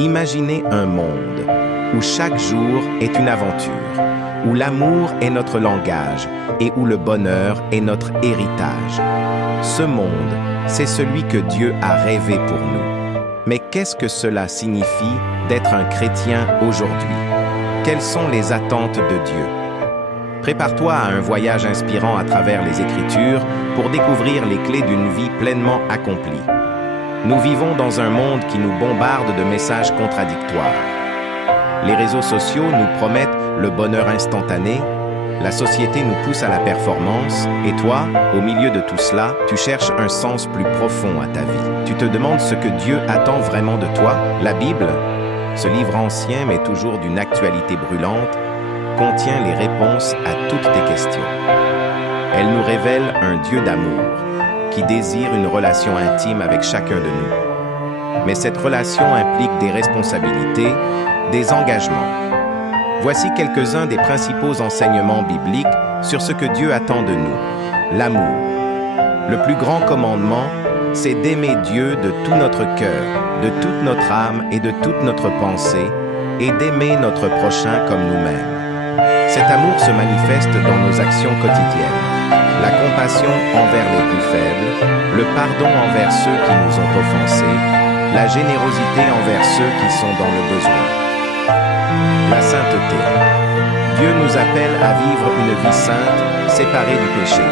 Imaginez un monde où chaque jour est une aventure, où l'amour est notre langage et où le bonheur est notre héritage. Ce monde, c'est celui que Dieu a rêvé pour nous. Mais qu'est-ce que cela signifie d'être un chrétien aujourd'hui? Quelles sont les attentes de Dieu? Prépare-toi à un voyage inspirant à travers les Écritures pour découvrir les clés d'une vie pleinement accomplie. Nous vivons dans un monde qui nous bombarde de messages contradictoires. Les réseaux sociaux nous promettent le bonheur instantané, la société nous pousse à la performance, et toi, au milieu de tout cela, tu cherches un sens plus profond à ta vie. Tu te demandes ce que Dieu attend vraiment de toi. La Bible, ce livre ancien mais toujours d'une actualité brûlante, contient les réponses à toutes tes questions. Elle nous révèle un Dieu d'amour, qui désire une relation intime avec chacun de nous. Mais cette relation implique des responsabilités, des engagements. Voici quelques-uns des principaux enseignements bibliques sur ce que Dieu attend de nous. L'amour. Le plus grand commandement, c'est d'aimer Dieu de tout notre cœur, de toute notre âme et de toute notre pensée, et d'aimer notre prochain comme nous-mêmes. Cet amour se manifeste dans nos actions quotidiennes. La compassion envers les plus faibles, le pardon envers ceux qui nous ont offensés, la générosité envers ceux qui sont dans le besoin. La sainteté. Dieu nous appelle à vivre une vie sainte, séparée du péché.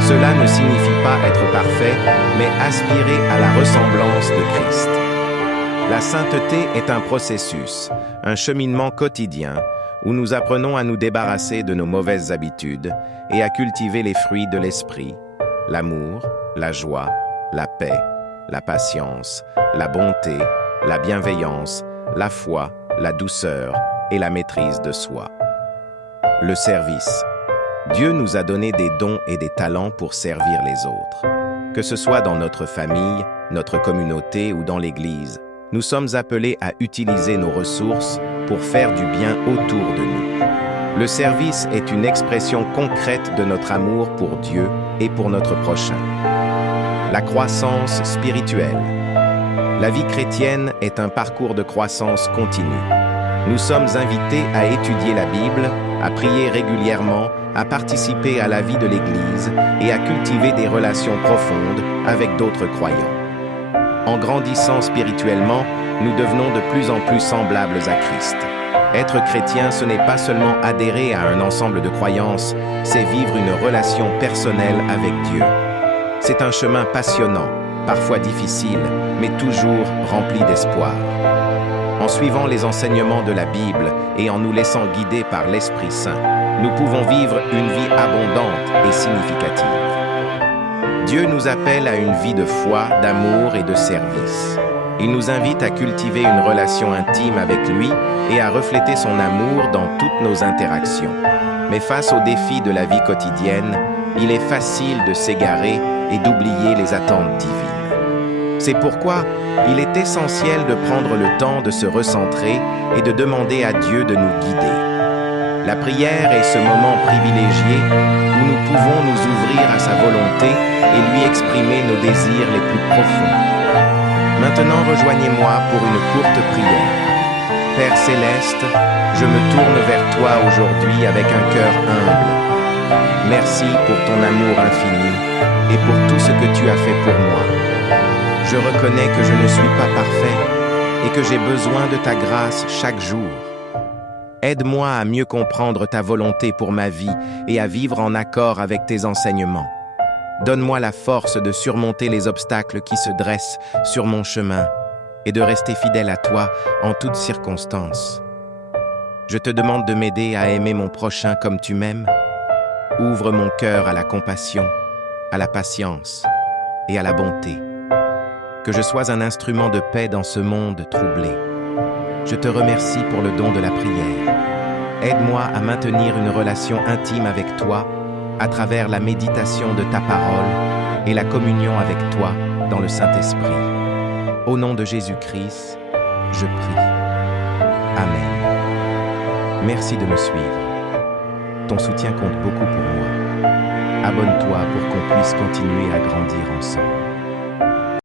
Cela ne signifie pas être parfait, mais aspirer à la ressemblance de Christ. La sainteté est un processus, un cheminement quotidien, où nous apprenons à nous débarrasser de nos mauvaises habitudes et à cultiver les fruits de l'esprit, l'amour, la joie, la paix, la patience, la bonté, la bienveillance, la foi, la douceur et la maîtrise de soi. Le service. Dieu nous a donné des dons et des talents pour servir les autres. Que ce soit dans notre famille, notre communauté ou dans l'Église, nous sommes appelés à utiliser nos ressources pour faire du bien autour de nous. Le service est une expression concrète de notre amour pour Dieu et pour notre prochain. La croissance spirituelle. La vie chrétienne est un parcours de croissance continue. Nous sommes invités à étudier la Bible, à prier régulièrement, à participer à la vie de l'Église et à cultiver des relations profondes avec d'autres croyants. En grandissant spirituellement, nous devenons de plus en plus semblables à Christ. Être chrétien, ce n'est pas seulement adhérer à un ensemble de croyances, c'est vivre une relation personnelle avec Dieu. C'est un chemin passionnant, parfois difficile, mais toujours rempli d'espoir. En suivant les enseignements de la Bible et en nous laissant guider par l'Esprit Saint, nous pouvons vivre une vie abondante et significative. Dieu nous appelle à une vie de foi, d'amour et de service. Il nous invite à cultiver une relation intime avec lui et à refléter son amour dans toutes nos interactions. Mais face aux défis de la vie quotidienne, il est facile de s'égarer et d'oublier les attentes divines. C'est pourquoi il est essentiel de prendre le temps de se recentrer et de demander à Dieu de nous guider. La prière est ce moment privilégié où nous pouvons nous ouvrir à sa volonté et lui exprimer nos désirs les plus profonds. Maintenant, rejoignez-moi pour une courte prière. Père Céleste, je me tourne vers toi aujourd'hui avec un cœur humble. Merci pour ton amour infini et pour tout ce que tu as fait pour moi. Je reconnais que je ne suis pas parfait et que j'ai besoin de ta grâce chaque jour. Aide-moi à mieux comprendre ta volonté pour ma vie et à vivre en accord avec tes enseignements. Donne-moi la force de surmonter les obstacles qui se dressent sur mon chemin et de rester fidèle à toi en toutes circonstances. Je te demande de m'aider à aimer mon prochain comme tu m'aimes. Ouvre mon cœur à la compassion, à la patience et à la bonté. Que je sois un instrument de paix dans ce monde troublé. Je te remercie pour le don de la prière. Aide-moi à maintenir une relation intime avec toi à travers la méditation de ta parole et la communion avec toi dans le Saint-Esprit. Au nom de Jésus-Christ, je prie. Amen. Merci de me suivre. Ton soutien compte beaucoup pour moi. Abonne-toi pour qu'on puisse continuer à grandir ensemble.